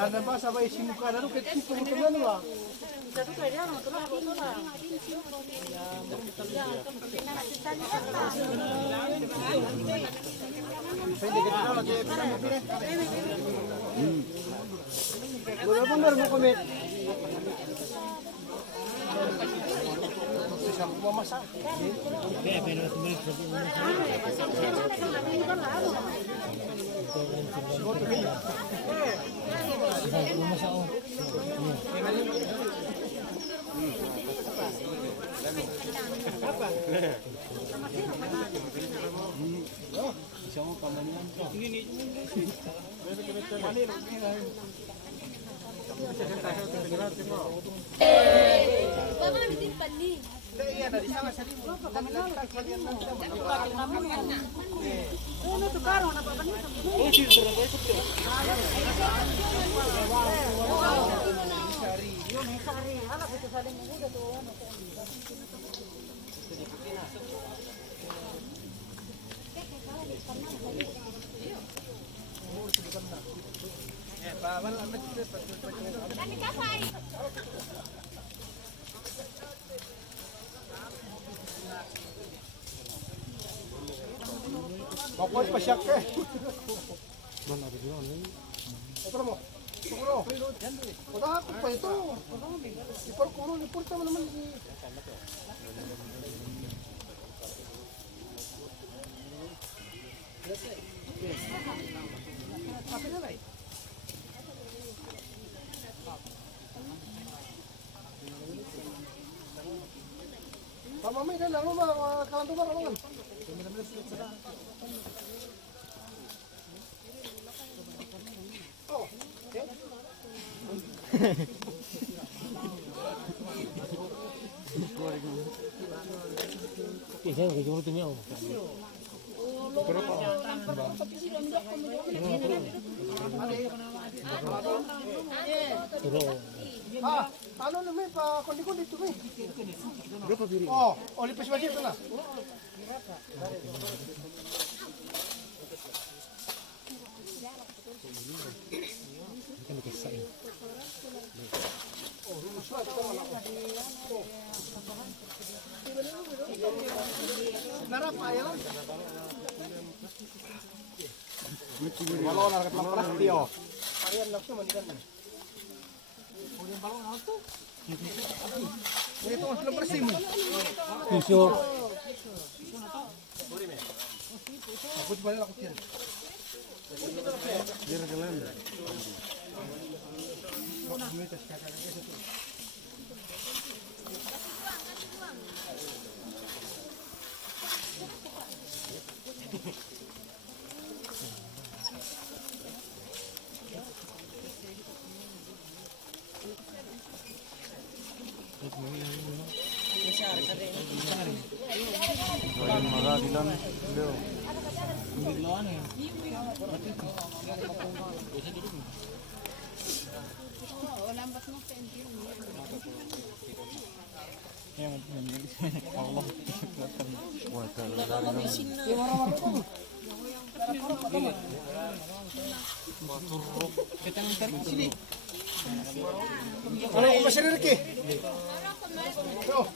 Ada apa sampai isi muka ada tuh kecil kemudian lah. Bener-bener mau komit. Mau masak. Pokok pasyak ke. Mana ada dia ni? Apa mo? Siguro. Udah apa itu? Ipor kuno ipor tama naman di. Apa na ba? Pamamay na lang mo kalanto ba kalangan? Saya ke jual tu ni oh. Ah, ano naman pa kundi-kundi ito eh. Oh, lipas ba dito na? Narap ayo lang. Balon harga pangkas tio. Ayan langsung mandikan. Udah balon auto. Ini tuh belum bersih mu. Isu. Aku coba aku kian. Biar jalan. Kalau aku masih rezeki. Tuh.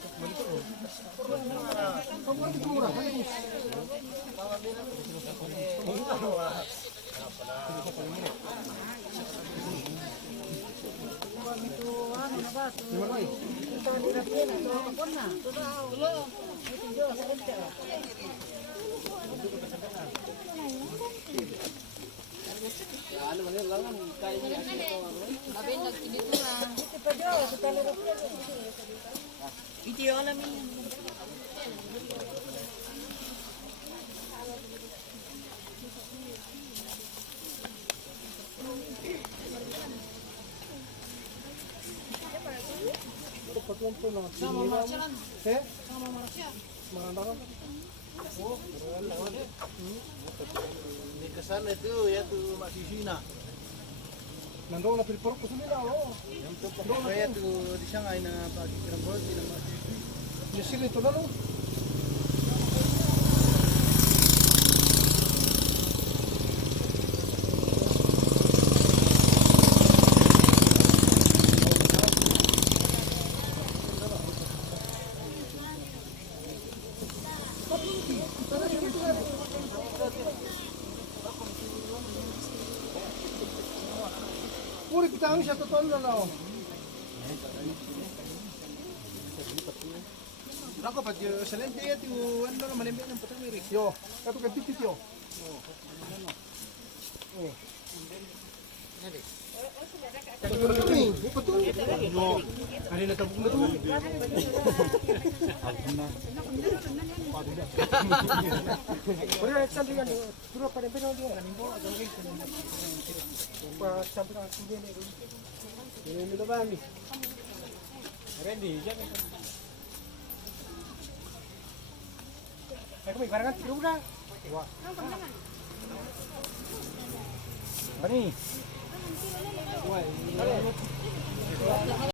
punto na. Sama maraksyan. Eh? Sama maraksyan. Marandang. Oh, Ni kasal itu ya tu mak Sisina. nandoon na pilipuro ko sa nila, oh. Yang tu kaya tu di Shanghai na pagkirang bro di mak Sisi. Nisili ito na, no? Puri pitang siya totoo na na, oh. Rako pa jo salente ya tu ano na malimbe ng patang miri. Yo, kato ka pitit yo. Oh. Kato ka kami, ito. No. Kali na tabog na to. Puri na eksam yan, puro pa rin pero dia. Pa sampai ka sige na. Ini nila ba ni? Ready, jangan. Ako may karangan tiro na. Wah. Ani. Wah.